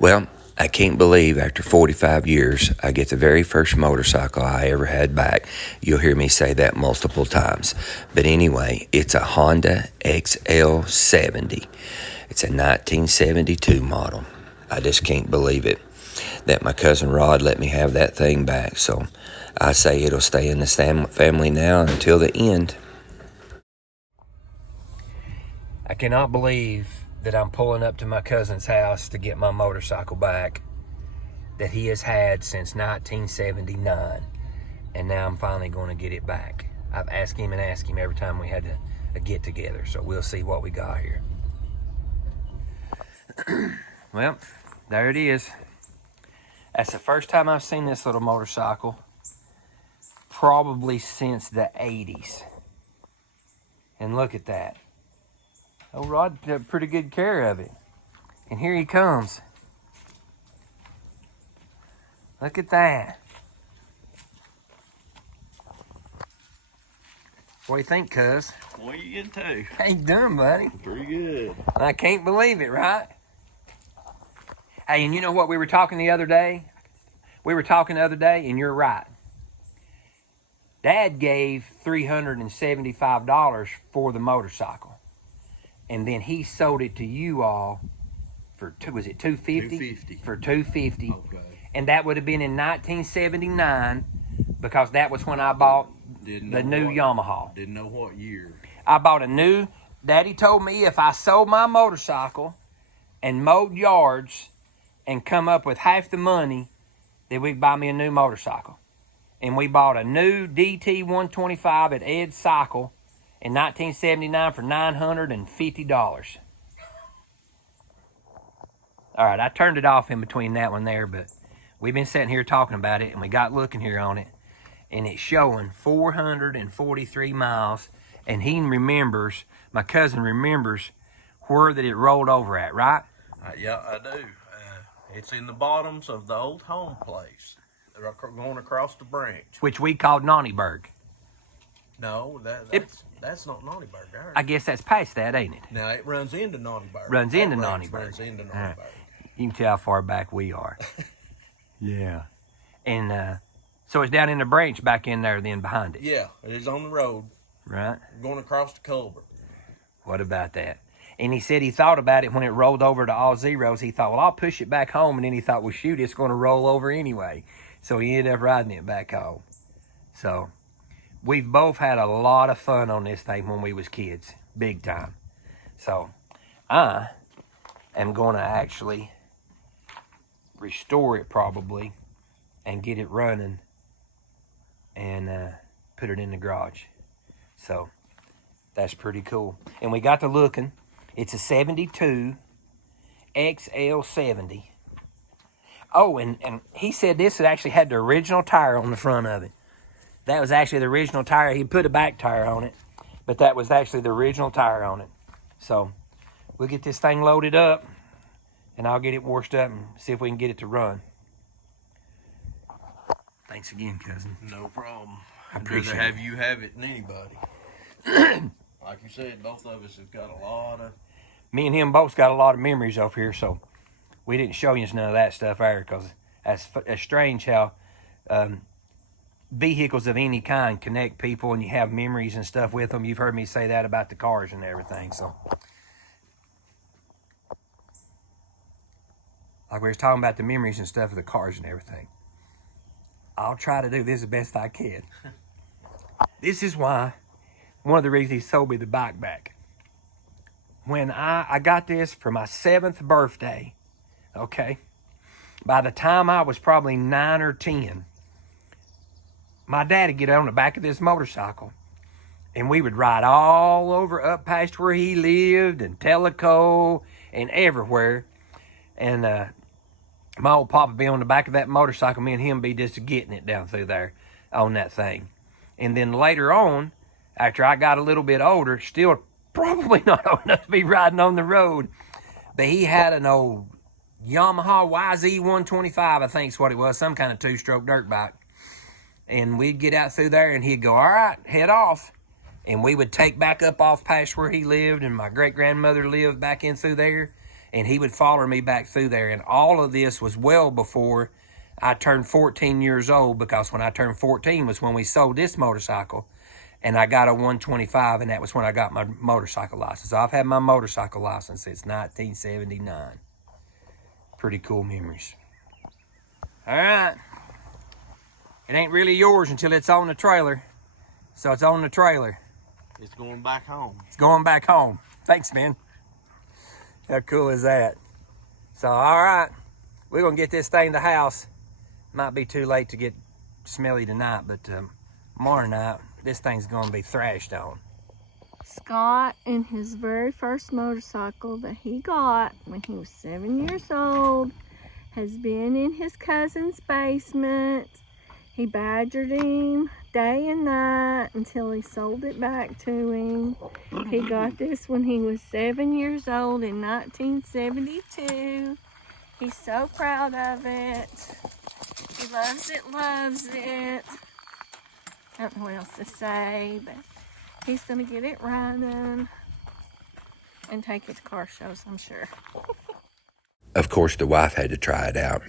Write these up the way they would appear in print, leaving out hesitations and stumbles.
Well, I can't believe after 45 years, I get the very first motorcycle I ever had back. You'll hear me say that multiple times. But anyway, it's a Honda XL70. It's a 1972 model. I just can't believe it that my cousin Rod let me have that thing back. So I say it'll stay in the family now until the end. I cannot believe that I'm pulling up to my cousin's house to get my motorcycle back that he has had since 1979, and now I'm finally going to get it back. I've asked him every time we had a get together, so we'll see what we got here. Well, there it is. That's the first time I've seen this little motorcycle, probably since the 80s. And look at that. Old Rod took pretty good care of it. And here he comes. Look at that. What do you think, cuz? What are you getting to? How you doing, buddy? Pretty good. I can't believe it, right? Hey, and you know what we were talking the other day? And you're right. Dad gave $375 for the motorcycle. And then he sold it to you all for $250? $250. For $250. Okay. And that would have been in 1979 because that was when I bought the new Yamaha. Didn't know what year. I bought a new, Daddy told me if I sold my motorcycle and mowed yards and come up with half the money, that we'd buy me a new motorcycle. And we bought a new DT 125 at Ed's Cycle in 1979 for $950. All right, I turned it off in between that one there, but we've been sitting here talking about it, and we got looking here on it, and it's showing 443 miles, and he remembers, my cousin remembers, where that it rolled over at, right? Yeah, I do. It's in the bottoms of the old home place. They're going across the branch. Which we called Nonnyburg. No, that's not Nonnyburg. I guess that's past that, ain't it? Now, it runs into Nonnyburg. Runs into Runs Nonnyburg. into Nonnyburg. You can tell how far back we are. Yeah. And so it's down in the branch back in there then behind it. Yeah, it is on the road. Right. Going across the culvert. What about that? And he said he thought about it when it rolled over to all zeros. He thought, well, I'll push it back home. And then he thought, well, shoot, it's going to roll over anyway. So he ended up riding it back home. So we've both had a lot of fun on this thing when we was kids. Big time. So I am going to actually restore it probably and get it running and put it in the garage. So that's pretty cool. And we got to looking. It's a 72 XL70. Oh, and he said this actually had the original tire on the front of it. That was actually the original tire. He put a back tire on it, but that was actually the original tire on it. So we'll get this thing loaded up, and I'll get it washed up and see if we can get it to run. Thanks again, cousin. No problem. I I'd rather appreciate have you have it than anybody. Like you said, both of us have got a lot of... Me and him both got a lot of memories over here, so we didn't show you none of that stuff there because that's strange how vehicles of any kind connect people and you have memories and stuff with them. You've heard me say that about the cars and everything. So, like we was talking about the memories and stuff of the cars and everything. I'll try to do this the best I can. This is why, one of the reasons he sold me the bike back. When I got this for my 7th birthday, okay, by the time I was probably 9 or 10, my dad would get on the back of this motorcycle and we would ride all over up past where he lived and Tellico and everywhere. And my old papa would be on the back of that motorcycle, me and him be just getting it down through there on that thing. And then later on, after I got a little bit older, still probably not old enough to be riding on the road, but he had an old Yamaha YZ125, I think is what it was, some kind of 2-stroke dirt bike. And we'd get out through there and he'd go, all right, head off. And we would take back up off past where he lived and my great-grandmother lived back in through there. and he would follow me back through there. And all of this was well before I turned 14 years old, because when I turned 14 was when we sold this motorcycle, and I got a 125, and that was when I got my motorcycle license. So I've had my motorcycle license since 1979. Pretty cool memories. All right. It ain't really yours until it's on the trailer. So it's on the trailer. It's going back home. It's going back home. Thanks, man. How cool is that? So, all right. We're going to get this thing to the house. Might be too late to get smelly tonight, but tomorrow night, this thing's going to be thrashed on. Scott, in his very first motorcycle that he got when he was 7 years old, has been in his cousin's basement. He badgered him day and night until he sold it back to him. He got this when he was 7 years old in 1972. He's so proud of it. He loves it, loves it. I don't know what else to say, but he's gonna get it running and take it to car shows, I'm sure. Of course, the wife had to try it out.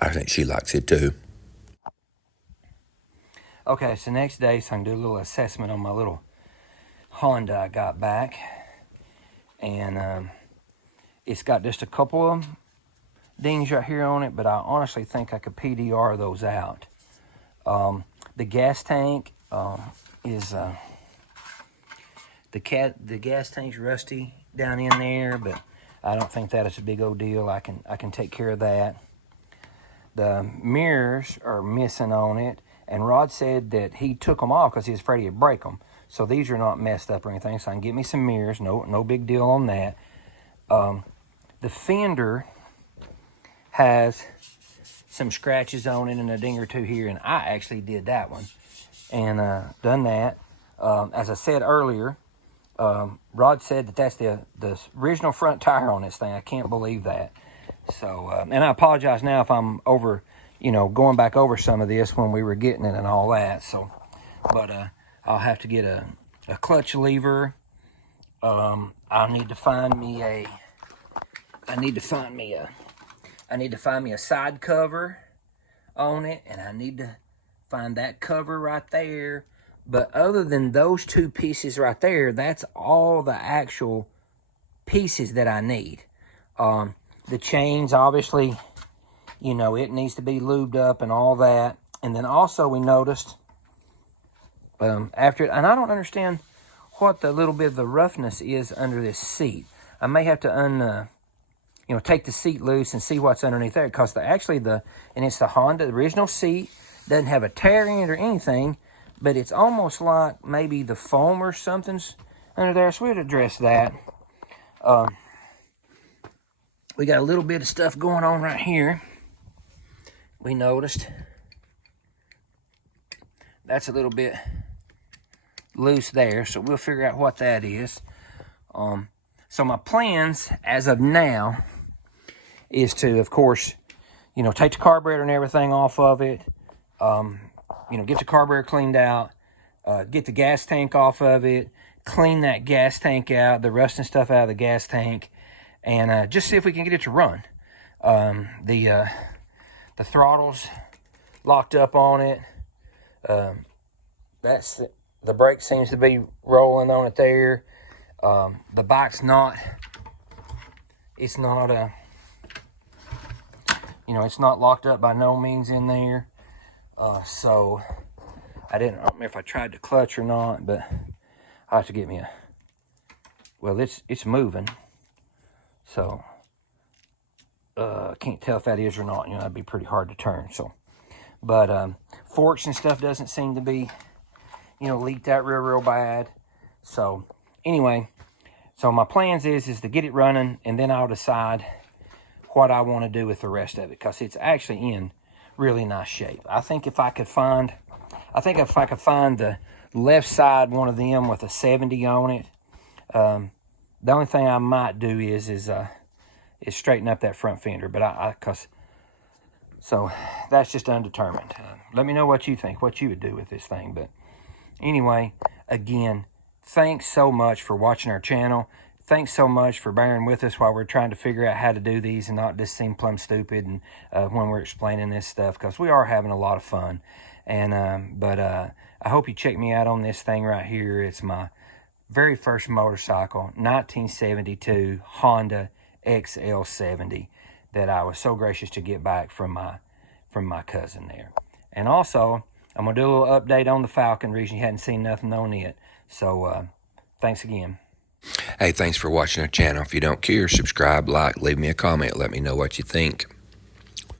I think she likes it too. Okay, so next day, so I can do a little assessment on my little Honda I got back. And it's got just a couple of dings right here on it, but I honestly think I could PDR those out. The gas tank is the gas tank's rusty down in there, but I don't think that is a big old deal. I can take care of that. The mirrors are missing on it, and Rod said that he took them off because he was afraid he'd break them. So these are not messed up or anything, so I can get me some mirrors. No big deal on that. The fender has some scratches on it and a ding or two here, and I actually did that one and done that. As I said earlier, Rod said that that's the original front tire on this thing. I can't believe that. So, and I apologize now if I'm over, going back over some of this when we were getting it and all that. So, but I'll have to get a clutch lever. I need to find me a side cover on it, and I need to find that cover right there. But other than those two pieces right there, that's all the actual pieces that I need. The chains, obviously, it needs to be lubed up and all that. And then also we noticed after it, and I don't understand what the little bit of the roughness is under this seat. I may have to take the seat loose and see what's underneath there, because it's the Honda original seat, doesn't have a tear in it or anything, but it's almost like maybe the foam or something's under there, so we'll address that. We got a little bit of stuff going on right here. We noticed that's a little bit loose there, so we'll figure out what that is. So my plans as of now is to, of course, take the carburetor and everything off of it, get the carburetor cleaned out, get the gas tank off of it, clean that gas tank out, the rust and stuff out of the gas tank, and just see if we can get it to run. The throttle's locked up on it. The brake seems to be rolling on it there. The bike's not, it's not locked up by no means in there. So I don't know if I tried to clutch or not, but I have to get me it's moving. So I can't tell if that is or not. That'd be pretty hard to turn. So, but forks and stuff doesn't seem to be, leaked out real bad. So anyway, so my plans is to get it running, and then I'll decide what I want to do with the rest of it, because it's actually in really nice shape. I think if I could find the left side one of them with a 70 on it, the only thing I might do is straighten up that front fender. But so that's just undetermined. Let me know what you think, what you would do with this thing. But anyway, again, thanks so much for watching our channel. thanks so much for bearing with us while we're trying to figure out how to do these and not just seem plumb stupid and when we're explaining this stuff, because we are having a lot of fun. And but I hope you check me out on this thing right here. It's my very first motorcycle, 1972 Honda XL70, that I was so gracious to get back from my cousin there. And also, I'm gonna do a little update on the Falcon. Reason you hadn't seen nothing on it. So thanks again. Hey, thanks for watching our channel. If you don't care, subscribe, like, leave me a comment. Let me know what you think.